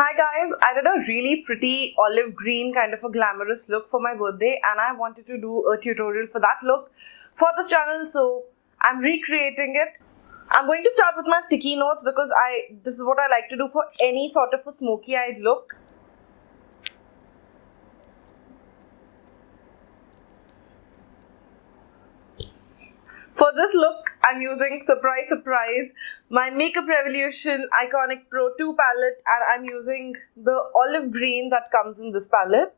Hi guys, I did a really pretty olive green kind of a glamorous look for my birthday and I wanted to do a tutorial for that look for this channel, so I'm recreating it. I'm going to start with my sticky notes because this is what I like to do for any sort of a smoky eyed look. For this look, I'm using, surprise surprise, my Makeup Revolution Iconic Pro 2 palette, and I'm using the olive green that comes in this palette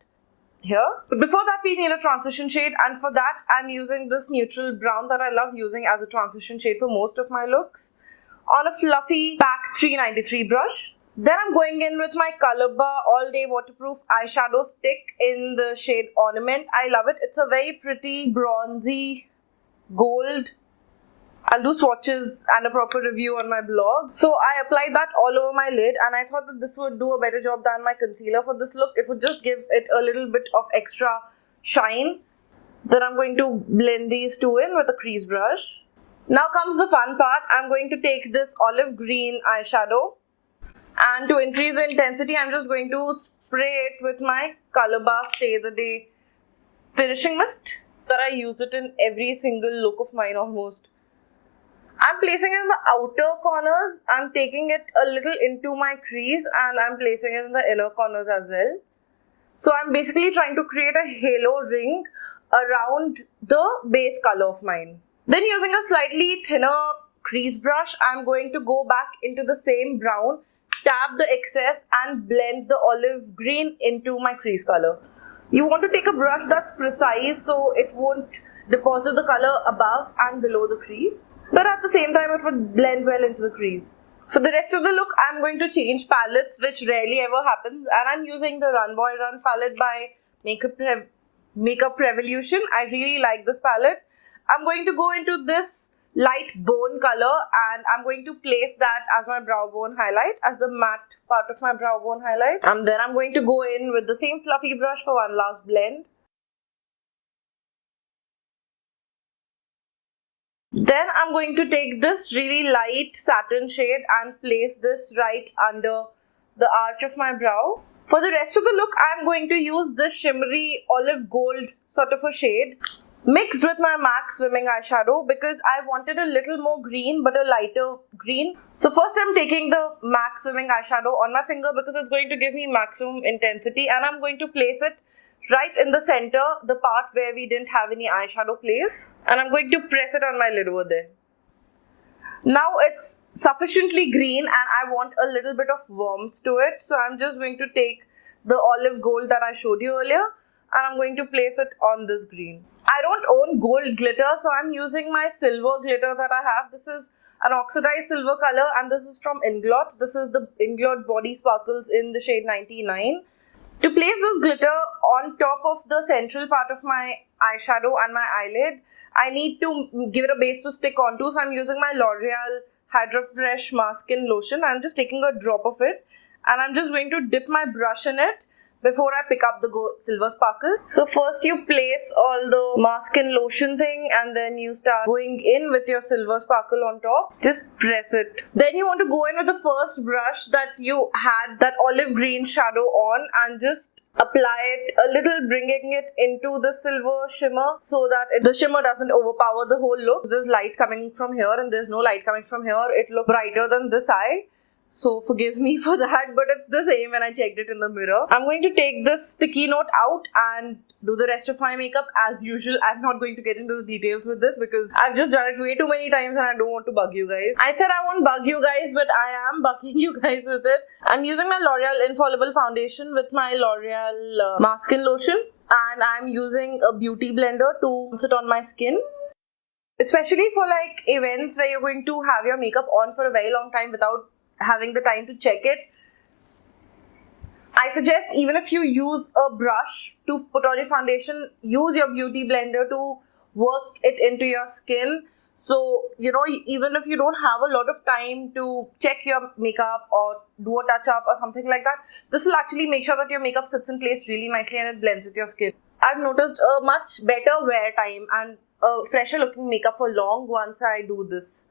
here. But before that, we need a transition shade, and for that I'm using this neutral brown that I love using as a transition shade for most of my looks on a fluffy PAC 393 brush. Then I'm going in with my Colourbar All Day Waterproof Eyeshadow Stick in the shade Ornament. I love it. It's a very pretty bronzy gold. I'll do swatches and a proper review on my blog. So I applied that all over my lid and I thought that this would do a better job than my concealer for this look. It would just give it a little bit of extra shine. Then I'm going to blend these two in with a crease brush. Now comes the fun part. I'm going to take this olive green eyeshadow and to increase the intensity, I'm just going to spray it with my Colourbar Stay the Day finishing mist. That I use it in every single look of mine almost. I'm placing it in the outer corners, I'm taking it a little into my crease and I'm placing it in the inner corners as well. So I'm basically trying to create a halo ring around the base color of mine. Then using a slightly thinner crease brush, I'm going to go back into the same brown, tap the excess and blend the olive green into my crease color. You want to take a brush that's precise so it won't deposit the color above and below the crease, but at the same time it would blend well into the crease. For the rest of the look, I'm going to change palettes, which rarely ever happens, and I'm using the Run Boy Run palette by Makeup Revolution. I really like this palette. I'm going to go into this light bone color and I'm going to place that as my brow bone highlight, as the matte part of my brow bone highlight. And then I'm going to go in with the same fluffy brush for one last blend. Then I'm going to take this really light satin shade and place this right under the arch of my brow. For the rest of the look, I'm going to use this shimmery olive gold sort of a shade mixed with my MAC Swimming eyeshadow because I wanted a little more green but a lighter green. So first I'm taking the MAC Swimming eyeshadow on my finger because it's going to give me maximum intensity, and I'm going to place it right in the center, the part where we didn't have any eyeshadow placed, and I'm going to press it on my lid over there. Now it's sufficiently green and I want a little bit of warmth to it, so I'm just going to take the olive gold that I showed you earlier and I'm going to place it on this green. I don't own gold glitter, so I'm using my silver glitter that I have. This is an oxidized silver color and this is from Inglot. This is the Inglot Body Sparkles in the shade 99. To place this glitter on top of the central part of my eyeshadow and my eyelid, I need to give it a base to stick onto. So I'm using my L'Oreal Hydra Fresh Mask and Lotion. I'm just taking a drop of it and I'm just going to dip my brush in it before I pick up the silver sparkle. So first you place all the mask and lotion thing and then you start going in with your silver sparkle on top. Just press it. Then you want to go in with the first brush that you had that olive green shadow on and just apply it a little, bringing it into the silver shimmer so that the shimmer doesn't overpower the whole look. There's light coming from here and there's no light coming from here. It looks brighter than this eye. So forgive me for that, but it's the same when I checked it in the mirror. I'm going to take this sticky note out and do the rest of my makeup as usual. I'm not going to get into the details with this because I've just done it way too many times and I don't want to bug you guys. I said I won't bug you guys, but I am bugging you guys with it. I'm using my L'Oreal Infallible Foundation with my L'Oreal Mask and Lotion, and I'm using a beauty blender to sit on my skin. Especially for like events where you're going to have your makeup on for a very long time without having the time to check it, I suggest even if you use a brush to put on your foundation, use your beauty blender to work it into your skin. So, you know, even if you don't have a lot of time to check your makeup or do a touch up or something like that, this will actually make sure that your makeup sits in place really nicely and it blends with your skin. I've noticed a much better wear time and a fresher looking makeup for long once I do this.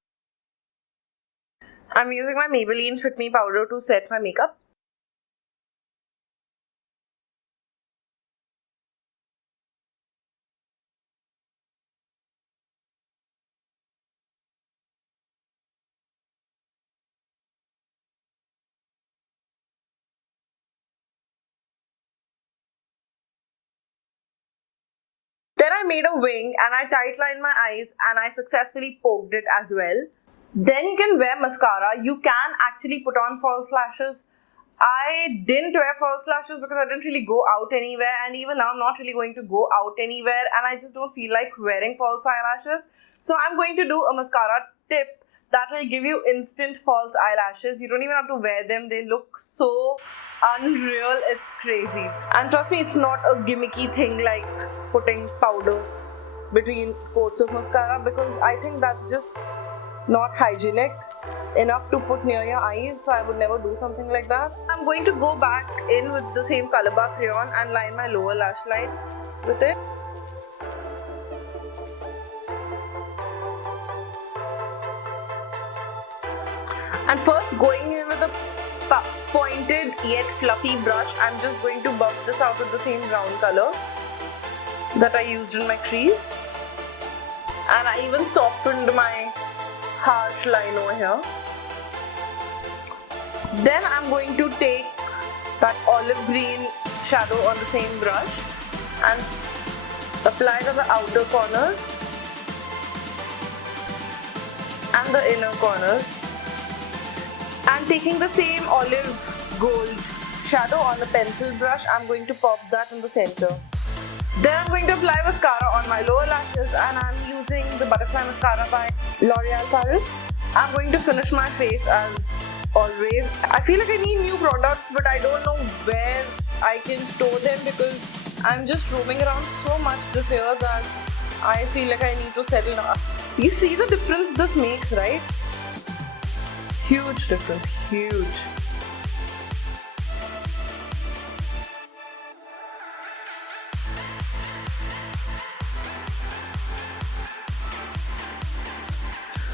I'm using my Maybelline Fit Me powder to set my makeup. I made a wing and I tight lined my eyes and I successfully poked it as well. Then you can wear mascara. You can actually put on false lashes. I didn't wear false lashes because I didn't really go out anywhere, and even now I'm not really going to go out anywhere, and I just don't feel like wearing false eyelashes. So I'm going to do a mascara tip that will give you instant false eyelashes. You don't even have to wear them. They look so unreal. It's crazy. And trust me, it's not a gimmicky thing like putting powder between coats of mascara, because I think that's just not hygienic enough to put near your eyes, so I would never do something like that. I'm going to go back in with the same Color Bar crayon and line my lower lash line with it. And first, going in with a pointed yet fluffy brush, I'm just going to buff this out with the same brown color that I used in my crease. And I even softened my harsh line over here. Then I'm going to take that olive green shadow on the same brush and apply to the outer corners and the inner corners. And taking the same olive gold shadow on the pencil brush, I'm going to pop that in the center. Then I'm going to apply mascara on my lower lashes, and I'm using the Butterfly Mascara by L'Oreal Paris. I'm going to finish my face as always. I feel like I need new products, but I don't know where I can store them because I'm just roaming around so much this year that I feel like I need to settle down. You see the difference this makes, right? Huge difference, huge.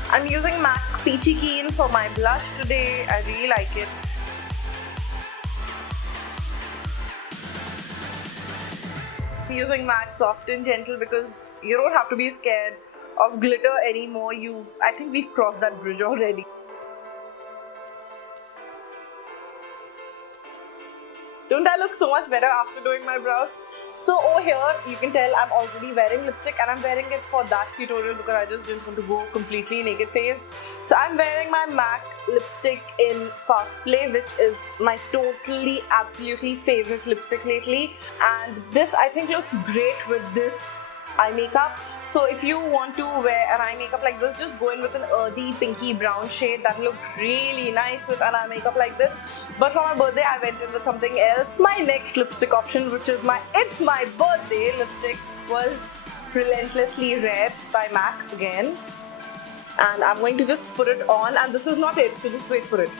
I'm using MAC Peachy Keen for my blush today. I really like it. I'm using MAC Soft and Gentle because you don't have to be scared of glitter anymore. I think we've crossed that bridge already. Don't I look so much better after doing my brows? So over here, you can tell I'm already wearing lipstick, and I'm wearing it for that tutorial because I just didn't want to go completely naked face. So I'm wearing my MAC lipstick in Fast Play, which is my totally, absolutely favorite lipstick lately. And this I think looks great with this eye makeup. So if you want to wear an eye makeup like this, just go in with an earthy pinky brown shade that look really nice with an eye makeup like this. But for my birthday, I went in with something else. My next lipstick option, which is my It's My Birthday lipstick, was Relentlessly Red by MAC again. And I'm going to just put it on, and this is not it, so just wait for it.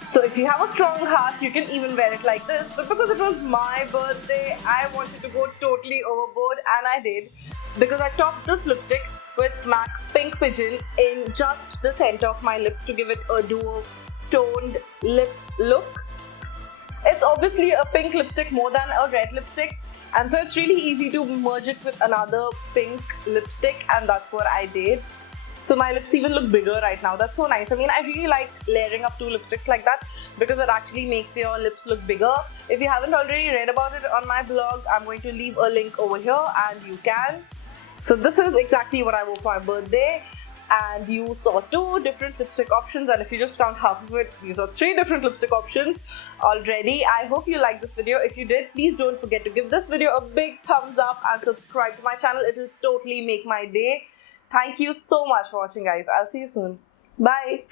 So if you have a strong heart, you can even wear it like this. But because it was my birthday, I wanted to go totally overboard, and I did. Because I topped this lipstick with MAC's Pink Pigeon in just the center of my lips to give it a duo toned lip look. It's obviously a pink lipstick more than a red lipstick, and so it's really easy to merge it with another pink lipstick, and that's what I did. So my lips even look bigger right now. That's so nice. I mean, I really like layering up two lipsticks like that because it actually makes your lips look bigger. If you haven't already read about it on my blog, I'm going to leave a link over here and you can. So this is exactly what I wore for my birthday. And you saw 2 different lipstick options, and if you just count half of it, you saw 3 different lipstick options already. I hope you liked this video. If you did, please don't forget to give this video a big thumbs up and subscribe to my channel. It will totally make my day. Thank you so much for watching, guys. I'll see you soon. Bye.